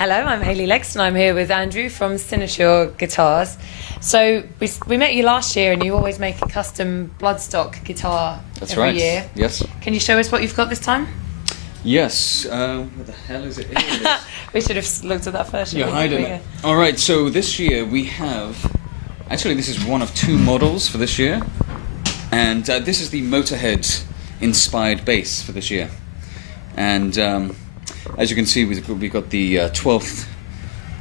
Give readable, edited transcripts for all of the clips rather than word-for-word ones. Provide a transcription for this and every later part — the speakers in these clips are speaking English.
Hello, I'm Hayley Lex and I'm here with Andrew from Cynosure Guitars. So we met you last year and you always make a custom Bloodstock guitar every year. Yes. Can you show us what you've got this time? Yes. What the hell is it? Here it is. We should have looked at that first. You're hiding it. All right, so this year we have... Actually, this is one of two models for this year. And this is the Motorhead-inspired bass for this year. And as you can see, we've got the 12th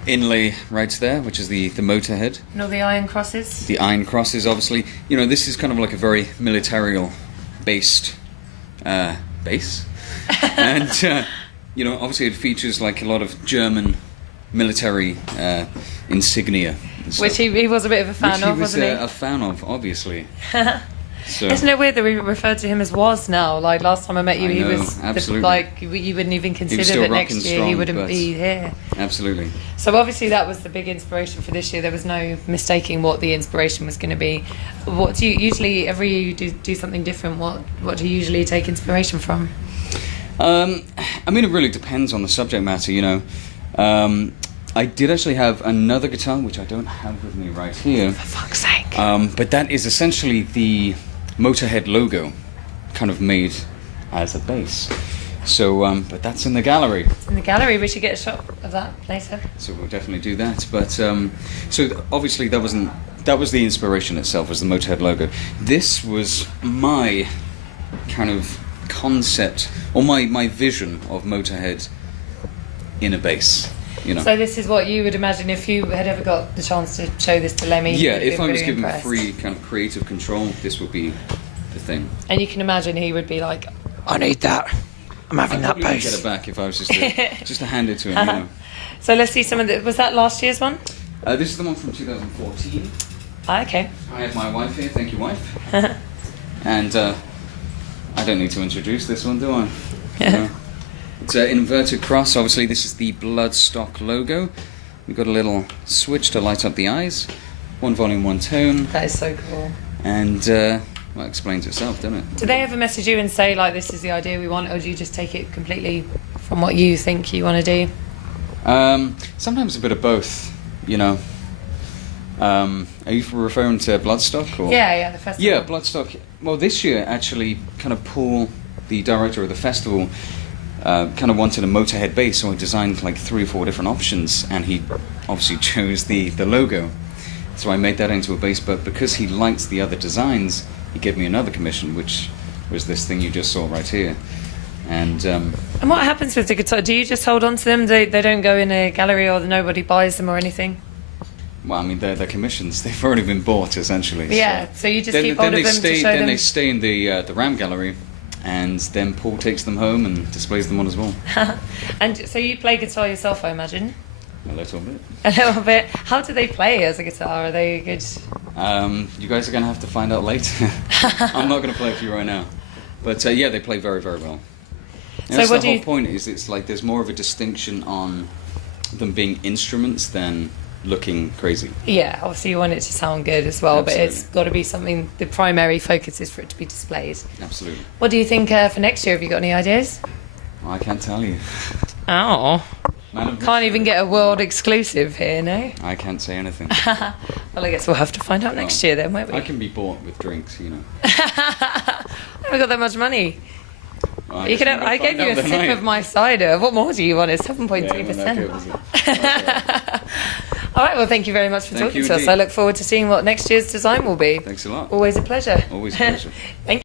inlay right there, which is the Motorhead. And all the iron crosses? The iron crosses, obviously. You know, this is kind of like a very militarial-based bass. And, you know, obviously it features like a lot of German military insignia. Which he was a bit of a fan of, wasn't he? A fan of, obviously. So. Isn't it weird that we refer to him as was now? Like last time I met you, he was like you wouldn't even consider that next year he wouldn't be here. Absolutely. So obviously that was the big inspiration for this year. There was no mistaking what the inspiration was going to be. What do you usually every year you do something different? What do you usually take inspiration from? I mean, it really depends on the subject matter, you know. I did actually have another guitar, which I don't have with me right here. For fuck's sake. But that is essentially the Motorhead logo, kind of made as a bass. So, but that's in the gallery. It's in the gallery. We should get a shot of that later. So we'll definitely do that. But so obviously that was the inspiration itself, was the Motorhead logo. This was my kind of concept, or my vision of Motorhead in a bass. You know. So this is what you would imagine if you had ever got the chance to show this to Lemmy. Yeah, if I was given free kind of creative control, this would be the thing. And you can imagine he would be like, I need that. I'm having that bass. I'd get it back if I was just to hand it to him. You know. So let's see some of the... Was that last year's one? This is the one from 2014. Okay. I have my wife here. Thank you, wife. And I don't need to introduce this one, do I? No. It's an inverted cross. Obviously, this is the Bloodstock logo. We've got a little switch to light up the eyes. One volume, one tone. That is so cool. And, well, it explains itself, doesn't it? Do they ever message you and say, like, this is the idea we want, or do you just take it completely from what you think you want to do? Sometimes a bit of both, you know. Are you referring to Bloodstock? Or? Yeah, the festival. Yeah, Bloodstock. Well, this year, actually, kind of Paul, the director of the festival, kind of wanted a Motorhead bass, so I designed like 3 or 4 different options, and he obviously chose the logo. So I made that into a bass, but because he liked the other designs, he gave me another commission, which was this thing you just saw right here. And what happens with the guitar? Do you just hold on to them? They don't go in a gallery, or nobody buys them or anything? Well, I mean, they're commissions. They've already been bought, essentially. Yeah, so you just keep hold of them to show them? Then they stay in the RAM gallery. And then Paul takes them home and displays them on as well. And so you play guitar yourself, I imagine? A little bit. A little bit. How do they play as a guitar? Are they good? You guys are going to have to find out later. I'm not going to play it for you right now. But yeah, they play very, very well. And so that's the whole point, is it's like there's more of a distinction on them being instruments than looking crazy. Yeah, obviously you want it to sound good as well. Absolutely. But it's got to be something, the primary focus is for it to be displayed. Absolutely. What do you think for next year? Have you got any ideas? I can't tell you. Oh. Can't even get a world exclusive here, no? I can't say anything. Well, I guess we'll have to find out next year then, won't we? I can be bought with drinks, you know. I haven't got that much money. Well, I gave you a sip of my cider. What more do you want? It's 7.2%. All right, well, thank you very much for talking to us. I look forward to seeing what next year's design will be. Thanks a lot. Always a pleasure. Always a pleasure. Thank you.